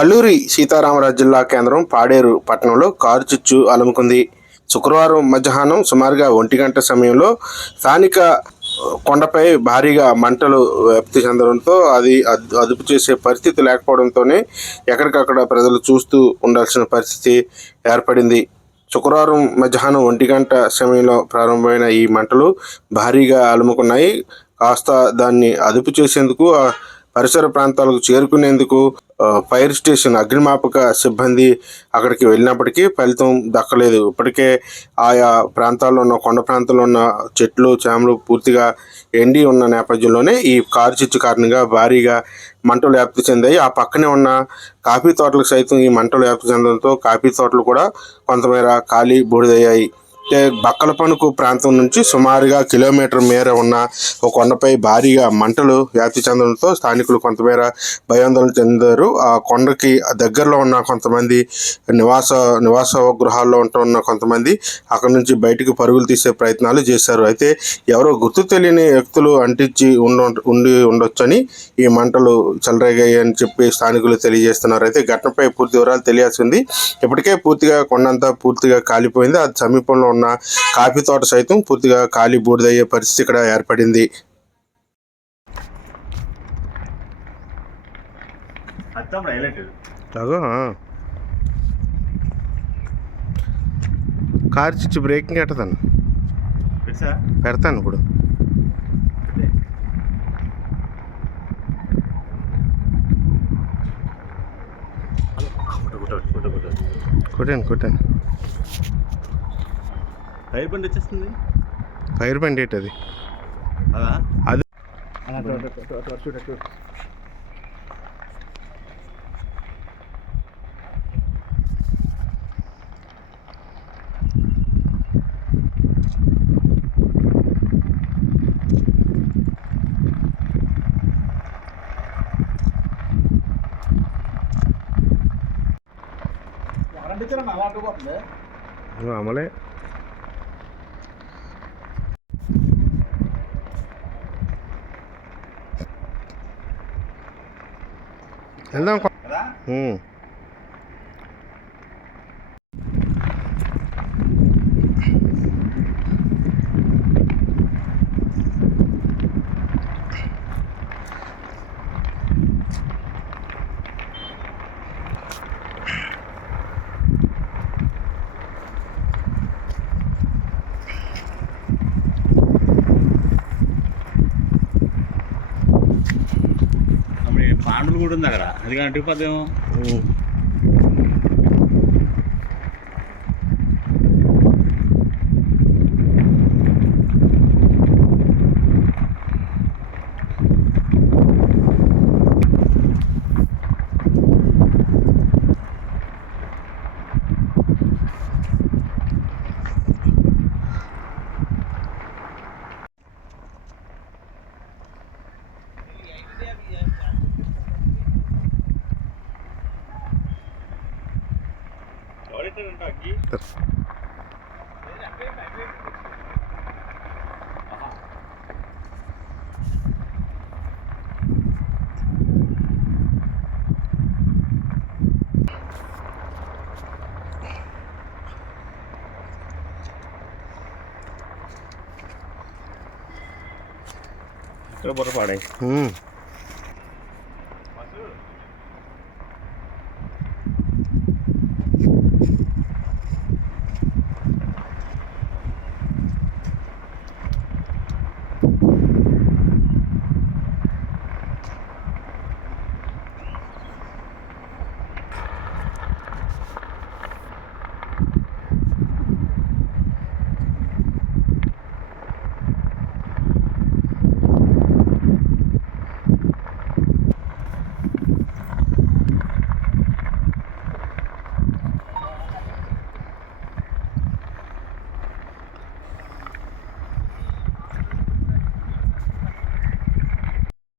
అల్లూరి సీతారామరాజు జిల్లా కేంద్రం పాడేరు పట్టణంలో కారు చిచ్చు అలుముకుంది. శుక్రవారం మధ్యాహ్నం సుమారుగా 1 గంట సమయంలో స్థానిక కొండపై భారీగా మంటలు వ్యాప్తి చెందడంతో అది అదుపు చేసే పరిస్థితి లేకపోవడంతోనే ఎక్కడికక్కడ ప్రజలు చూస్తూ ఉండాల్సిన పరిస్థితి ఏర్పడింది. శుక్రవారం మధ్యాహ్నం 1 గంట సమయంలో ప్రారంభమైన ఈ మంటలు భారీగా అలుముకున్నాయి. కాస్త దాన్ని అదుపు చేసేందుకు పరిసర ప్రాంతాలకు చేరుకునేందుకు ఫైర్ స్టేషన్ అగ్నిమాపక సిబ్బంది అక్కడికి వెళ్ళినప్పటికీ ఫలితం దక్కలేదు. ఇప్పటికే ఆయా ప్రాంతాల్లో ఉన్న కొండ ప్రాంతంలో ఉన్న చెట్లు చేమలు పూర్తిగా ఎండి ఉన్న నేపథ్యంలోనే ఈ కారు చిచ్చు కారణంగా భారీగా మంటలు వ్యాప్తి చెందాయి. ఆ పక్కనే ఉన్న కాఫీ తోటలకు సైతం ఈ మంటలు వ్యాప్తి చెందడంతో కాఫీ తోటలు కూడా కొంతమేర కాలి బూడిదయ్యాయి. బక్కలపణుకు ప్రాంతం నుంచి సుమారుగా కిలోమీటర్ మేర ఉన్న ఒక కొండపై భారీగా మంటలు వ్యాప్తి చెందడంతో స్థానికులు కొంతమేర భయాందోళన చెందారు. ఆ కొండకి దగ్గరలో ఉన్న కొంతమంది నివాస గృహాల్లో ఉంటున్న కొంతమంది అక్కడి నుంచి బయటకు పరుగులు తీసే ప్రయత్నాలు చేశారు. అయితే ఎవరో గుర్తు తెలియని వ్యక్తులు అంటించి ఉండి ఉండొచ్చని ఈ మంటలు చెలరేగాయి అని చెప్పి స్థానికులు తెలియజేస్తున్నారు. అయితే ఘటనపై పూర్తి వివరాలు తెలియాల్సింది. ఇప్పటికే పూర్తిగా కొండంతా పూర్తిగా కాలిపోయింది. అది సమీపంలో ఉన్న కాఫీ తోట సైతం పూర్తిగా కాలి బూడిదయ్యే పరిస్థితి ఇక్కడ ఏర్పడింది. కారు చిచ్చు బ్రేకింగ్ ఎట్టదాను పెడతాను ఇప్పుడు. కొట్టాను ఫైర్ బండి వచ్చేస్తుంది. ఫైర్ బండి ఏంటి అది అమలే వెళ్దాం. పాండులు కూడా ఉంది అక్కడ, అది కానీ అంటిపోద్దేమో. ఇక్కడ బొర్ర పాడాయి.